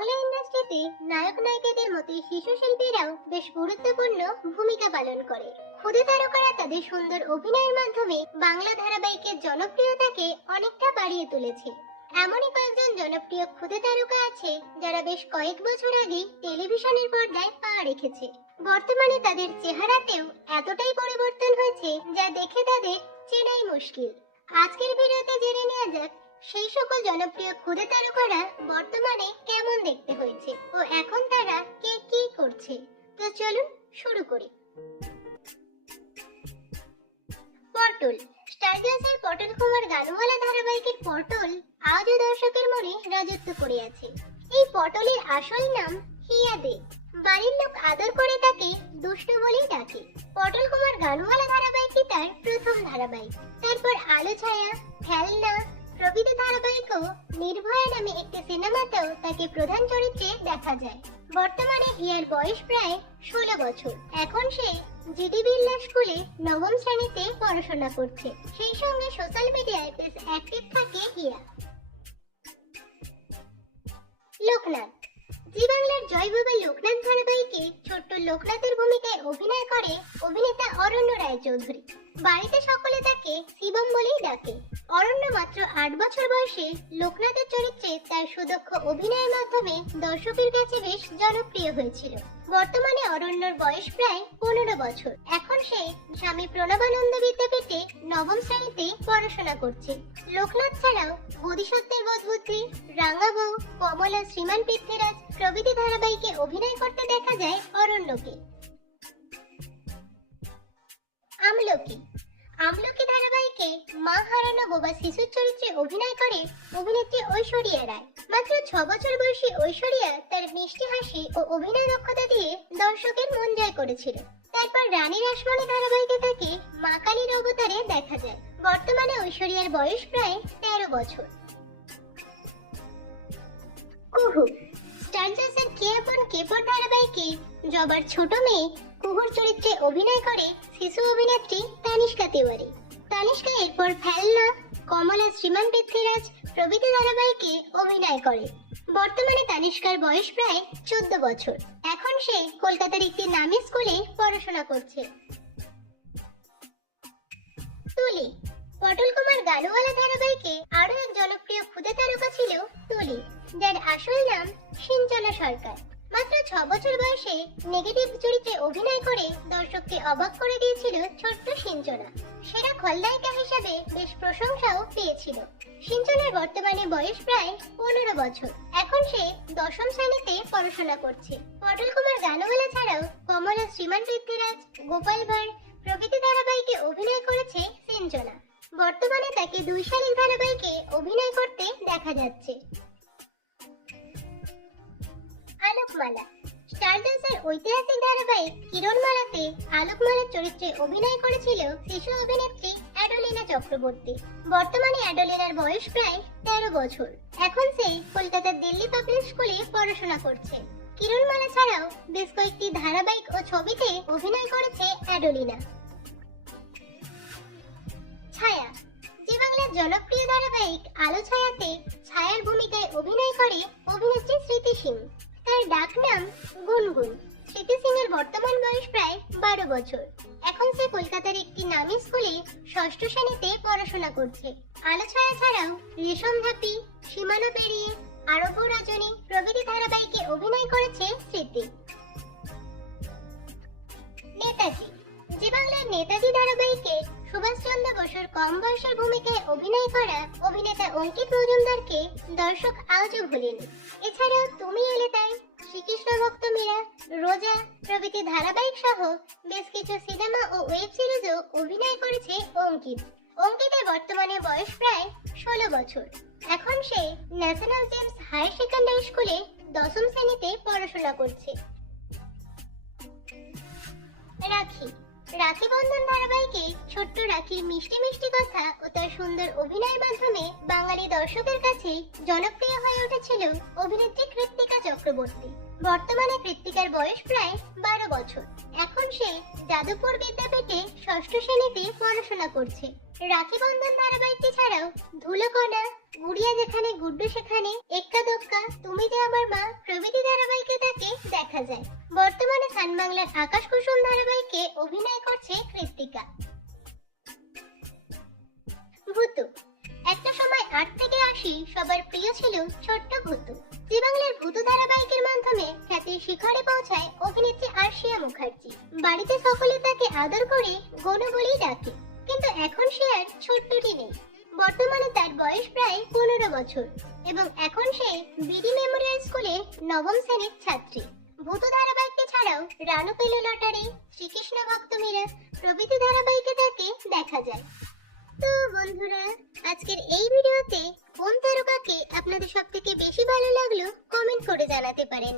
বাংলা ইন্ডাস্ট্রিতে নায়ক নায়িকাদের মতো শিশু শিল্পীরাও বেশ গুরুত্বপূর্ণ ভূমিকা পালন করে। ক্ষুদে তারকারা তাদের সুন্দর অভিনয়ের মাধ্যমে বাংলা ধারাবাহিকের জনপ্রিয়তাকে অনেকটা বাড়িয়ে তুলেছে। এমনই কয়েকজন জনপ্রিয় ক্ষুদে তারকা আছে যারা বেশ কয়েক বছর আগে টেলিভিশনের পর্দায় পা রেখেছে। বর্তমানে তাদের চেহারাতেও এতটাই পরিবর্তন হয়েছে যা দেখে তাদের চেনাই মুশকিল। আজকের ভিডিওতে জেনে নেওয়া যাক সেই সকল জনপ্রিয় ক্ষুদে তারকারা বর্তমানে কেমন দেখতে হয়েছে? ও এখন তারা কে কি করছে? তো চলুন শুরু করি। পটল। স্টার জলসার পটল কুমার গানওয়ালা ধারাবাহিকের পটল আজও দর্শকের মনে রাজত্ব করে আছে। এই পটলের আসল নাম হিয়া দে। বাড়ির লোক আদর করে তাকে দুষ্ট বলেই ডাকে। পটল কুমার গানওয়ালা ধারাবাহিকটি তার প্রথম ধারাবাহিক। তারপর আলো ছায়া, খেলনা প্রভৃতি ধারাবাহিকও নির্ভয়া নামে একটি সিনেমাতেও তাকে প্রধান চরিত্রে দেখা যায়। বর্তমানে হিয়ার বয়স প্রায় ষোলো বছর। এখন সে জিডি বিড়লা স্কুলে নবম শ্রেণীতে পড়াশোনা করছে। সেই সঙ্গে সোশ্যাল মিডিয়ায় বেশ অ্যাক্টিভ থাকে হিয়া। লোকনাথ। জি বাংলার জয় লোকনাথ ধারাবাহিকে ছোট্ট লোকনাথের ভূমিকায় অভিনয় করে অভিনেতা অরণ্য রায়চৌধুরী। বাড়িতে সকলে তাকে শিবম বলেই ডাকে। অরণ্য মাত্র আট বছর বয়সে লোকনাথের চরিত্রে তার সুদক্ষ অভিনয়ের মাধ্যমে দর্শকের কাছে বেশ জনপ্রিয় হয়েছিল। বর্তমানে অরণ্যর বয়স প্রায় পনেরো বছর। এখন সে স্বামী প্রণবানন্দ বিদ্যাপীঠে নবম শ্রেণীতে পড়াশোনা করছে। লোকনাথ ছাড়াও বোধিসত্ত্বের বোধ বুদ্ধি রাঙা বউ, কমলা শ্রীমান পৃথ্বীরাজ প্রভৃতি ধারাবাহিকে অভিনয় করতে দেখা যায় অরণ্যকে। আমলকি আমলকি ধারাবাহিকে মা হারানো বোবা শিশুর চরিত্রে অভিনয় করে অভিনেত্রী ঐশ্বরিয়া রায়। মাত্র ছ বছর বয়সী ঐশ্বরিয়া তার মিষ্টি হাসি ও অভিনয় দক্ষতা দিয়ে দর্শকের মন জয় করেছিল। তারপর রানী রাসমণি ধারাবাহিকে তাকে মা কালীর অবতারে দেখা যায়। বর্তমানে ঐশ্বরিয়ার বয়স প্রায় তেরো বছর। কুহু কে আপন ধারাবাহিকে জবার ছোট মেয়ে কুহুর চরিত্রে অভিনয় করে শিশু অভিনেত্রী তানিষ্কা তিওয়ারি। তানিষ্কা এরপর ফেলনা, কমলা, শ্রীমান পৃথ্বীরাজ প্রভৃতি ধারাবাহিকে অভিনয় করে। বর্তমানে তানিষ্কার বয়স প্রায় চোদ্দ বছর। এখন সে কলকাতার একটি নামী স্কুলে পড়াশোনা করছে। তুলি, পটল কুমার গালুওয়ালা ধারাবাহিকে আরও এক জনপ্রিয় যার আসল নাম সিঞ্চনা সরকার। মাত্র ছ বছর বয়সে নেগেটিভ চরিত্রে অভিনয় করে দর্শককে অবাক করে দিয়েছিল ছোট্ট সিঞ্চনা। সেরা খলনায়িকা হিসাবে বেশ প্রশংসাও পেয়েছিল। সিঞ্চনার বর্তমানে বয়স প্রায় পনেরো বছর। এখন সে দশম শ্রেণীতে পড়াশোনা করছে। পটল কুমার গানওয়ালা ছাড়াও কমলা শ্রীমান পৃথ্বীরাজ, গোপাল ভাঁড় প্রভৃতি ধারাবাহিকে অভিনয় করেছে সিঞ্চনা। বর্তমানে তাকে দুই শালিক ধারাবাহিকে অভিনয় করতে দেখা যাচ্ছে। আলোকমালা স্টার জলসার ঐতিহাসিক ধারাবাহিক কিরণমালাতে আলোকমালার চরিত্রে অভিনয় করেছিল শিশু অভিনেত্রী অ্যাডোলিনা চক্রবর্তী। বর্তমানে অ্যাডোলিনার বয়স প্রায় তেরো বছর। এখন সে কলকাতার দিল্লি পাবলিক স্কুলে পড়াশোনা করছে। কিরণমালা ছাড়াও বেশ কয়েকটি ধারাবাহিক ও ছবিতে অভিনয় করেছে অ্যাডোলিনা। ছায়া। জি বাংলার জনপ্রিয় ধারাবাহিক আলো ছায়াতে ছায়ার ভূমিকায় অভিনয় করে অভিনেত্রী স্মৃতি সিং তার ডাক নাম গুনগুন। স্মৃতি সিং এর বর্তমান বয়স প্রায় বারো বছর। এখন সে কলকাতার একটি নামী স্কুলে ষষ্ঠ শ্রেণীতে পড়াশোনা করছে। আলো ছায়া ছাড়াও রেশম ধাপি সীমানা কম বয়সের ভূমিকায় অভিনয় করা অভিনেতা অঙ্কিত মজুমদারকে দর্শক আজও ভুলেনি। এছাড়াও তুমি এলে তাই শ্রীকৃষ্ণ ভক্ত মীরা, রোজা, প্রভৃতি ধারাবাহিক সহ বেশ কিছু সিনেমা ও ওয়েব সিরিজও অভিনয় করেছে অঙ্কিত। অঙ্কিতের বর্তমানে বয়স প্রায় ষোলো বছর। এখন সে ন্যাশনাল জেমস হায়ার সেকেন্ডারি স্কুলে দশম শ্রেণীতে পড়াশোনা করছে। রাখি। রাখি বন্ধন ধারাবাহিকে ছোট্ট রাখির মিষ্টি মিষ্টি কথা ও তার সুন্দর অভিনয়ের মাধ্যমে বাঙালি দর্শকের কাছে জনপ্রিয় হয়ে উঠেছিল অভিনেত্রী কৃত্তিকা চক্রবর্তী। বর্তমানে কৃত্তিকার বয়স প্রায় বারো বছর। এখন সে যাদবপুর বিদ্যাপীঠে ষষ্ঠ শ্রেণীতে পড়াশোনা করছে। রাখি বন্ধন ধারাবাহিকটি ছাড়াও ধুলোকণা, গুড়িয়া যেখানে, গুড্ডু সেখানে এক্কা দোক্কা তুমি যে আমার মা, প্রভৃতি ধারাবাহিকে তাকে দেখা যায়। বর্তমানে সান বাংলার আকাশ কুসুম ধারাবাহিকে অভিনয় করছে কৃত্তিকা। ভূতু, একটা সময় আট থেকে আশি সবার প্রিয় ছিল ছোট্ট ভূতু। জি ভূতু ধারাবাহিকের মাধ্যমে খ্যাতির শিখরে পৌঁছায় অভিনেত্রী আরশিয়া মুখার্জি। বাড়িতে সকলে তাকে আদর করে গনু বলেই ডাকে, কিন্তু এখন সে আর ছোট্টটি নেই। বর্তমানে তার বয়স প্রায় পনেরো বছর এবং এখন সে বিডি মেমোরিয়াল স্কুলে নবম শ্রেণির ছাত্রী। ভূত ধারাবাহিককে ছাড়াও রানু পেল লটারি, শ্রীকৃষ্ণ ভক্ত মীরা প্রভৃতি ধারাবাহিকে তাকে দেখা যায়। তো বন্ধুরা, আজকের এই ভিডিওতে কোন তারকাকে আপনাদের সব থেকে বেশি ভালো লাগল কমেন্ট করে জানাতে পারেন।